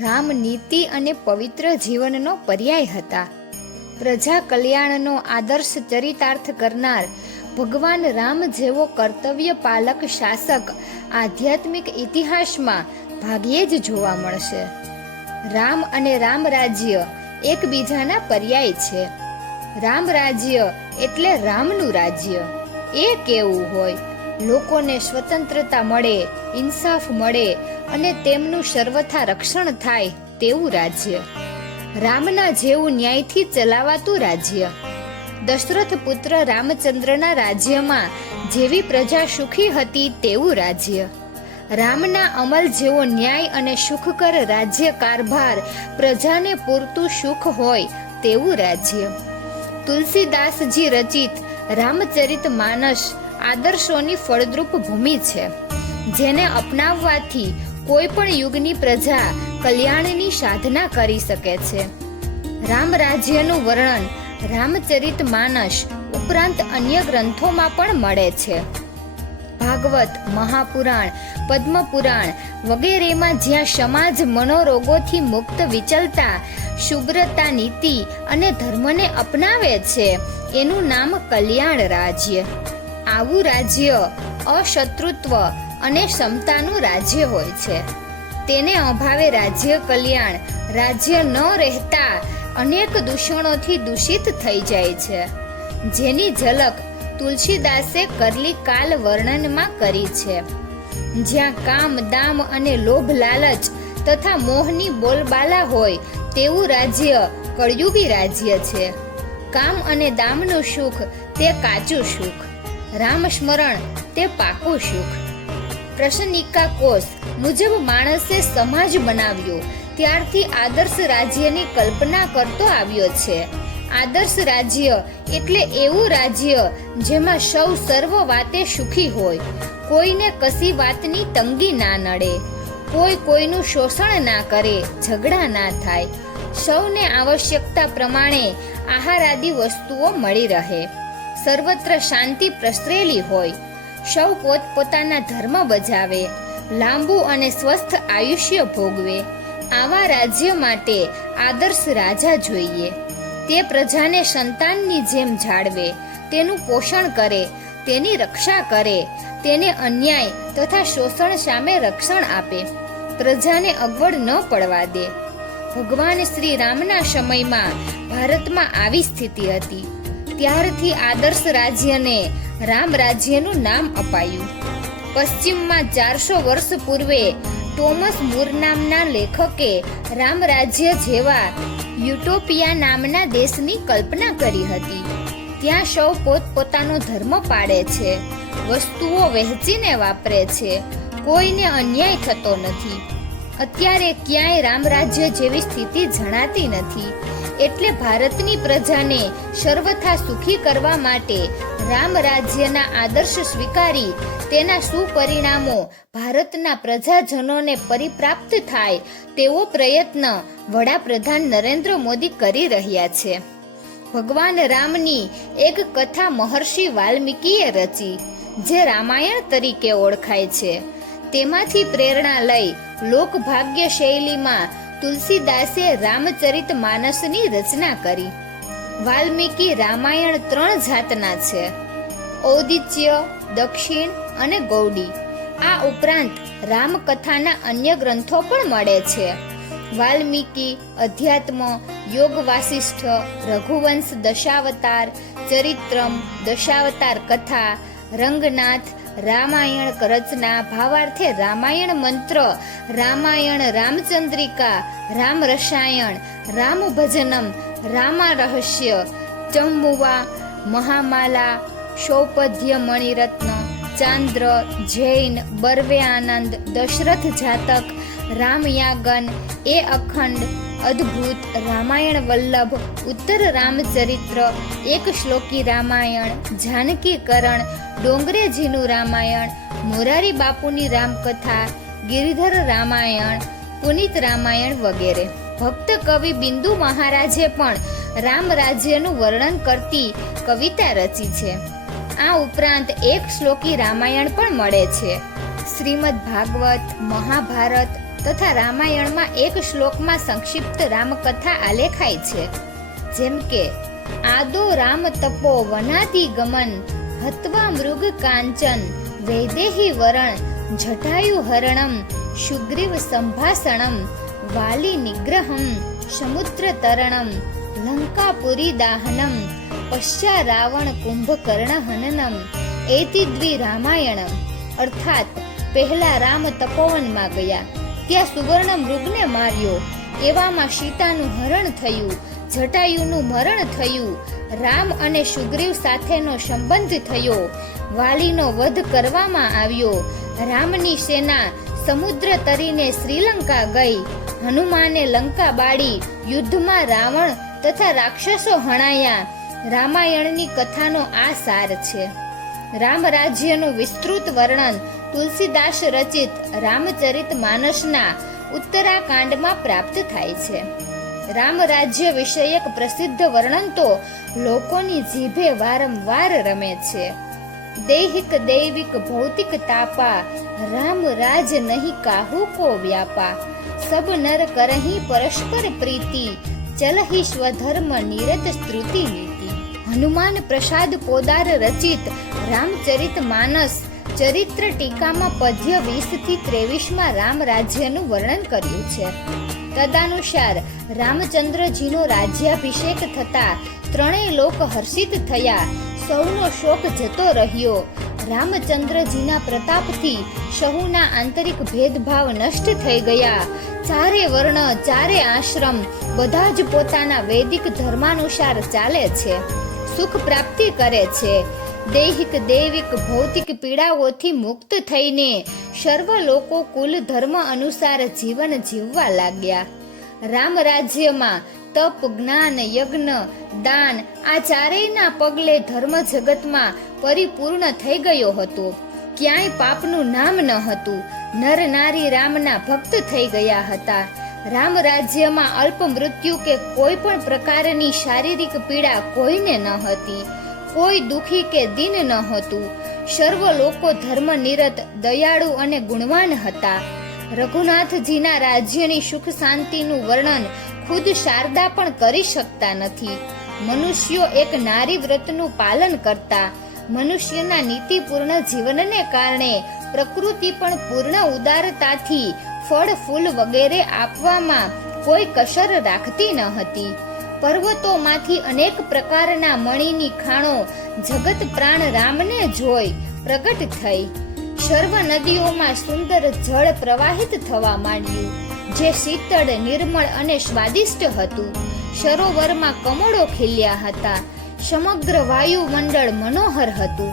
રામ નીતિ અને પવિત્ર જીવનનો પર્યાય હતા. પ્રજા કલ્યાણનો આદર્શ ચરિતાર્થ કરનાર ભગવાન રામ જેવો કર્તવ્ય પાલક શાસક આધ્યાત્મિક ઇતિહાસમાં ભાગ્યે જ જોવા મળશે. રામ અને રામ રાજ્ય એકબીજાના પર્યાય છે. રામ રાજ્ય એટલે રામનું રાજ્ય. એ કેવું હોય? લોકોને સ્વતંત્રતા મળે, ઇન્સાફ મળે અને તેમનું સર્વથા રક્ષણ થાય તેવું રાજ્ય. રામના જેવું ન્યાયથી ચલાવાતું રાજ્ય. દશરથ પુત્ર રામચંદ્રના રાજ્યમાં જેવી પ્રજા સુખી હતી તેવું રાજ્ય. રામના અમલ જેવો ન્યાય અને સુખકર રાજ્ય કારભાર પ્રજાને પૂરતું સુખ હોય તેવું રાજ્ય. તુલસીદાસજી રચિત રામચરિત માનસ આદર્શોની ફળદ્રુપ ભૂમિ છે, જેને અપનાવવાથી કોઈ પણ યુગની પ્રજા કલ્યાણની સાધના કરી શકે છે. રામ રાજ્યનું વર્ણન રામચરિત માનસ ઉપરાંત અન્ય ગ્રંથોમાં પણ મળે છે. ભાગવત, મહાપુરાણ, પદ્મપુરાણ વગેરેમાં જ્યાં સમાજ મનોરોગોથી મુક્ત વિચલતા, શુભ્રતા નીતિ અને ધર્મને અપનાવે છે, એનું નામ કલ્યાણ રાજ્ય. આવું રાજ્ય અશત્રુત્વ અને ક્ષમતાનું રાજ્ય હોય છે. તેને અભાવે રાજ્ય કલ્યાણ, રાજ્ય ન રહેતા અનેક દૂષણોથી દૂષિત થઈ જાય છે. જેની ઝલક તુલસીદાસે કરલી કાલ વર્ણનમાં કરી છે. જ્યાં કામ, દામ અને લોભ લાલચ તથા મોહની બોલબાલા હોય તેવું રાજ્ય કળયુગી રાજ્ય છે. કામ અને દામનું સુખ તે કાચું સુખ. રામ સ્મરણ તે પાકું સુખ. પ્રસન્નિકા કોષ મુજબ માણસે સમાજ બનાવ્યો. ત્યારથી આદર્શ રાજ્યની કલ્પના કરતો આવ્યો છે. આદર્શ રાજ્ય એટલે એવું રાજ્ય જેમાં સૌ સર્વ વાતે સુખી હોય. કોઈને કશી વાતની તંગી ના નડે. કોઈ કોઈનું શોષણ ના કરે, ઝઘડા ના થાય. સૌને આવશ્યકતા પ્રમાણે આહાર આદિ વસ્તુઓ મળી રહે. સર્વત્ર શાંતિ પ્રસરેલી હોય. સૌ પોતપોતાના ધર્મ બજાવે, લાંબુ અને સ્વસ્થ આયુષ્ય ભોગવે. આવા રાજ્ય માટે આદર્શ રાજા જોઈએ. તે પ્રજાને સંતાનની જેમ જાળવે, તેનું પોષણ કરે, તેની રક્ષા કરે, તેને અન્યાય તથા શોષણ સામે રક્ષણ આપે. પ્રજાને અગવડ ન પડવા દે. ભગવાન શ્રી રામના સમયમાં ભારતમાં આવી સ્થિતિ હતી. ત્યારથી આદર્શ રાજ્યને રામ રાજ્યનું નામ અપાયું. પશ્ચિમમાં ચારસો વર્ષ પૂર્વે ટોમસ મૂર નામના લેખકે રામ રાજ્ય જેવા યુટોપિયા નામના દેશની કલ્પના કરી હતી. ત્યાં સૌ પોતપોતાનો ધર્મ પાળે છે, વસ્તુઓ વહેંચીને વાપરે છે, કોઈને અન્યાય થતો નથી. અત્યારે ક્યાંય રામ રાજ્ય જેવી સ્થિતિ જણાતી નથી. એટલે ભારતની પ્રજાને સર્વથા સુખી કરવા માટે રામ રાજ્યના આદર્શ સ્વીકારી તેના સુપરિણામો ભારતના પ્રજાજનોને પરિપ્રાપ્ત થાય તેવો પ્રયત્ન વડાપ્રધાન નરેન્દ્ર મોદી કરી રહ્યા છે. ભગવાન રામની એક કથા મહર્ષિ વાલ્મીકીએ રચી, જે રામાયણ તરીકે ઓળખાય છે. તેમાંથી પ્રેરણા લઈ લોકભાગ્ય શૈલીમાં તુલસીદાસે રામચરિત માનસની રચના કરી. વાલ્મીકી રામાયણ ત્રણ જાતના છે. ઔદિત્ય, દક્ષિણ અને ગૌડી. આ ઉપરાંત રામકથાના અન્ય ગ્રંથો પણ મળે છે. વાલ્મીકી, અધ્યાત્મ યોગ વાસિષ્ઠ રઘુવંશ દશાવતાર, ચરિત્રમ, દશાવતાર કથા, રંગનાથ રામાયણ રચના ભાવાર્થે રામાયણ મંત્ર, રામાયણ રામચંદ્રિકા, રામ રસાયણ, રામ ભજનમ, રામા રહસ્ય, ચંબુવા, મહામાલા સૌપધ્ય મણિરત્ન, ચાંદ્ર, જૈન, બર્વે આનંદ, દશરથ જાતક, રામયાગન, એ અખંડ, અદ્ભુત, રામાયણ વલ્લભ, ઉત્તર રામચરિત્ર, એક શ્લોકી રામાયણ, જાનકીકરણ ડોંગરેજીનું રામાયણ, મોરારી બાપુની રામકથા, ગિરિધર રામાયણ, પુનિત રામાયણ વગેરે. ભક્ત કવિ બિંદુ મહારાજે પણ રામ રાજ્યનું વર્ણન કરતી કવિતા રચી છે. આ ઉપરાંત એક શ્લોકી રામાયણ પણ મળે છે. શ્રીમદ ભાગવત, મહાભારત તથા રામાયણમાં એક શ્લોકમાં સંક્ષિપ્ત રામકથા આલેખાય છે. જેમ કે, આદો રામ તપો વનાતી ગમન હત્વા મૃગ કાંચન, વૈદેહી વરણ, જટાયુ હરણમ, સુગ્રીવ સંભાષણમ, વાલી નિગ્રહમ, સમુદ્ર તરણમ, લંકાપુરી દાહનમ, પશ્ચા રાવણ કુંભકર્ણ હનનમ એતિ દ્વિ રામાયણમ. અર્થાત, પહેલા રામ તપોવનમાં ગયા, ત્યાં સુવર્ણ મૃગને માર્યો. એવામાં સીતાનું હરણ થયું, જટાયુનું મરણ થયું રામ અને સુગ્રીવ સાથેનો સંબંધ થયો. વાલીનો વધ કરવામાં આવ્યો. રામની સેના સમુદ્ર તરીને શ્રીલંકા ગઈ. હનુમાને લંકા બાળી યુદ્ધમાં રાવણ તથા રાક્ષસો હણાયા. રામાયણની કથાનો આ સાર છે. રામ રાજ્યનું વિસ્તૃત વર્ણન તુલસીદાસ રચિત રામચરિત માનસના ઉત્તરાકાંડમાં પ્રાપ્ત થાય છે. રામ રાજ્ય વિષયક પ્રસિદ્ધ વર્ણન તો લોકોની જીભે વારંવાર રમે છે. દૈહિક, દૈવિક, ભૌતિક તાપા, રામ રાજ નહીં કાહુ કો વ્યાપા. સબ નર કરહી પરસ્પર પ્રીતિ, ચલહી સ્વધર્મ નિરત સ્તુતિ નીતિ. હનુમાન પ્રસાદ પોદાર રચિત, રામચરિત માનસ ચરિત્ર ટીકામાં પદ્ય વીસથી ત્રેવીસમાં રામ રાજ્યનું વર્ણન કર્યું છે. તદાનુસાર રામચંદ્રજીનો રાજ્યાભિષેક થતા ત્રણેય લોક હર્ષિત થયા. સૌનો શોક જતો રહ્યો. રામચંદ્રજીના પ્રતાપથી સહુના આંતરિક ભેદભાવ નષ્ટ થઈ ગયા. ચારે વર્ણ, ચારે આશ્રમ બધા જ પોતાના વૈદિક ધર્માનુસાર ચાલે છે. સુખ પ્રાપ્તિ કરે છે. દૈહિક, દૈવિક, ભૌતિક પીડાઓથી મુક્ત થઈને સર્વ લોકો કુલ ધર્મ અનુસાર જીવન જીવવા લાગ્યા. રામ રાજ્યમાં તપ, જ્ઞાન, યજ્ઞ, દાન આ ચારેયના પગલે ધર્મ જગતમાં પરિપૂર્ણ થઈ ગયો હતો. ક્યાંય પાપનું નામ ન હતું. નર નારી રામના ભક્ત થઈ ગયા હતા. રામ રાજ્યમાં અલ્પ મૃત્યુ કે કોઈ પણ પ્રકારની શારીરિક પીડા કોઈને ન હતી. કોઈ દુખી કે દિન ન હતું. સર્વ લોકો ધર્મ નિરત, દયાળુ અને ગુણવાન હતા. રઘુનાથજીના રાજ્યની સુખ શાંતિનું વર્ણન ખુદ શારદા પણ કરી શકતા નથી. મનુષ્યો એક નારી વ્રતનું પાલન કરતા. મનુષ્યના નીતિપૂર્ણ જીવનને કારણે પ્રકૃતિ પણ પૂર્ણ ઉદારતાથી ફળ, ફૂલ વગેરે આપવામાં કોઈ કસર રાખતી ન હતી. પર્વતોમાંથી અનેક પ્રકારના મણીની ખાણો જગત પ્રાણ રામને જોઈ પ્રગટ થઈ. સર્વ નદીઓમાં સુંદર જળ પ્રવાહિત થવા માંડ્યું, જે શીતળ, નિર્મળ અને સ્વાદિષ્ટ હતું. સરોવરમાં કમળો ખીલ્યા હતા. સમગ્ર વાયુમંડળ મનોહર હતું.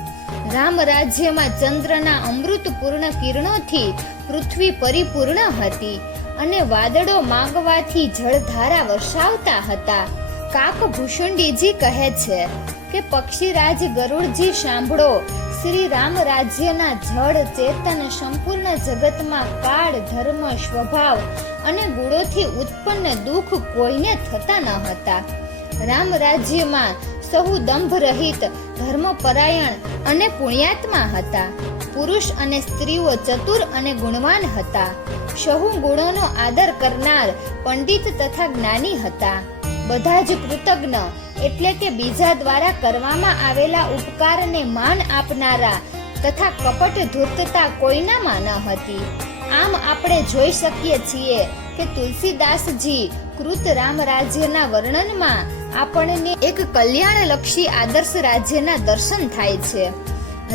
રામ રાજ્યમાં ચંદ્રના અમૃતપૂર્ણ કિરણોથી પૃથ્વી પરિપૂર્ણ હતી. અને વાદળો માંગવાથી જળધારા વરસાવતા હતા. કાક ભૂષુંડીજી કહે છે કે, પક્ષીરાજ ગરુડજી, સાંભળો. શ્રી રામ રાજ્યના જળ, ચેતન, સંપૂર્ણ જગતમાં કાળ, ધર્મ, સ્વભાવ અને ગુણોથી ઉત્પન્ન દુઃખ કોઈને થતા ન હતા. રામ રાજ્યમાં સહુ દંભ રહિત ધર્મપરાયણ અને પુણ્યાત્મા હતા. પુરુષ અને સ્ત્રીઓ ચતુર અને ગુણવાન હતા. સહુ ગુણોનો આદર કરનાર પંડિત તથા જ્ઞાની હતા. બધા જ કૃતજ્ઞ એટલે કે બીજા દ્વારા કરવામાં આવેલા ઉપકારને માન આપનારા તથા કપટ ધૂર્તતા કોઈનામાં ન હતી. આમ આપણે જોઈ શકીએ છીએ કે તુલસીદાસજી કૃત રામ રાજ્યના વર્ણનમાં આપણને એક કલ્યાણલક્ષી આદર્શ રાજ્યના દર્શન થાય છે.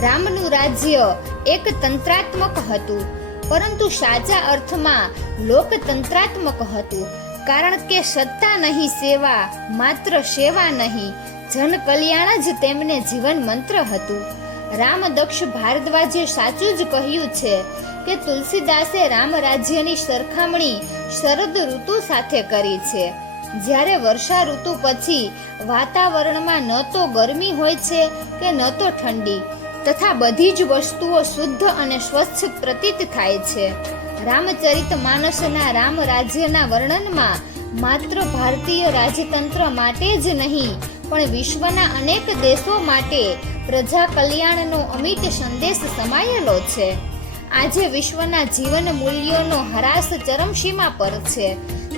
રામનું રાજ્ય એક તંત્રાત્મક હતું, પરંતુ સાચા અર્થમાં લોકતંત્રાત્મક હતું, કારણ કે સત્તા નહીં, સેવા માત્ર સેવા નહીં જન કલ્યાણ જ તેમને જીવન મંત્ર હતું. રામ દક્ષ ભારદ્વાજે સાચું જ કહ્યું છે કે તુલસીદાસે રામ રાજ્યની સરખામણી શરદ ઋતુ સાથે કરી છે. જ્યારે વર્ષા ઋતુ પછી વાતાવરણમાં ન તો ગરમી હોય છે કે ન તો ઠંડી, તથા બધી જ વસ્તુઓ શુદ્ધ અને સ્વચ્છ પ્રતીત થાય છે. રામચરિત માનસના રામ રાજ્યના વર્ણનમાં માત્ર ભારતીય રાજતંત્ર માટે જ નહીં, પણ વિશ્વના અનેક દેશો માટે પ્રજા કલ્યાણનો અમિત સંદેશ સમાયેલો છે. આજે વિશ્વના જીવન મૂલ્યોનો હરાસ ચરમસીમા પર છે.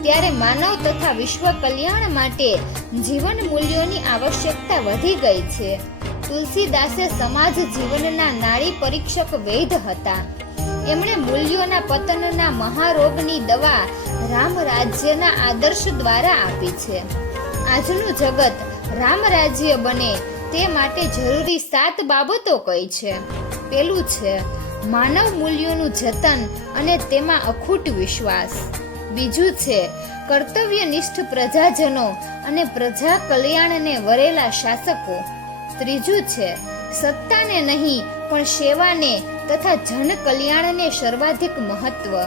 ત્યારે માનવ તથા વિશ્વ કલ્યાણ માટે જીવન મૂલ્યોની આવશ્યકતા વધી ગઈ છે. તુલસીદાસે સમાજ જીવનના નાડી પરીક્ષક વૈદ હતા. એમણે મૂલ્યોના પતનના મહારોગની દવા રામ રાજ્યના આદર્શ દ્વારા આપી છે. આજનું જગત રામ રાજ્ય બને તે માટે જરૂરી સાત બાબતો કઈ છે. પેલું છે, માનવ મૂલ્યોનું જતન અને તેમાં અખૂટ વિશ્વાસ. બીજું છે, કર્તવ્યનિષ્ઠ પ્રજાજનો અને પ્રજા કલ્યાણને વરેલા શાસકો. ત્રીજું છે, સત્તાને નહીં, પણ સેવાને તથા જન કલ્યાણને સર્વાધિક મહત્વ.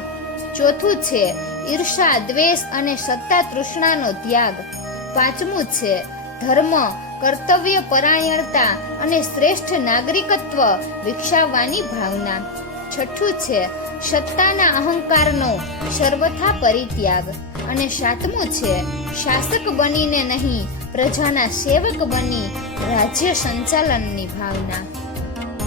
ચોથું છે, ઈર્ષા, દ્વેષ અને સત્તા તૃષ્ણાનો ત્યાગ. પાંચમું છે, ધર્મ કર્તવ્ય પરાયણતા અને શ્રેષ્ઠ નાગરિકત્વ વિકસાવવાની ભાવના. છઠ્ઠું છે, સત્તાના અહંકારનો સર્વથા પરિત્યાગ. અને સાતમું છે, શાસક બનીને નહીં, પ્રજાના સેવક બની રાજ્ય સંચાલનની ભાવના.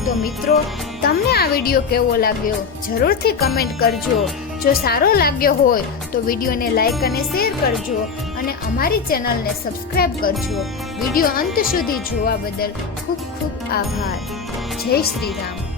તો મિત્રો, તમને આ વીડિયો કેવો લાગ્યો? જરૂરથી કમેન્ટ કરજો. જો સારો લાગ્યો હોય, તો વિડીયોને લાઈક અને શેર કરજો. અને અમારી ચેનલને સબસ્ક્રાઈબ કરજો. વીડિયો અંત સુધી જોવા બદલ ખૂબ ખૂબ આભાર. જય શ્રી રામ.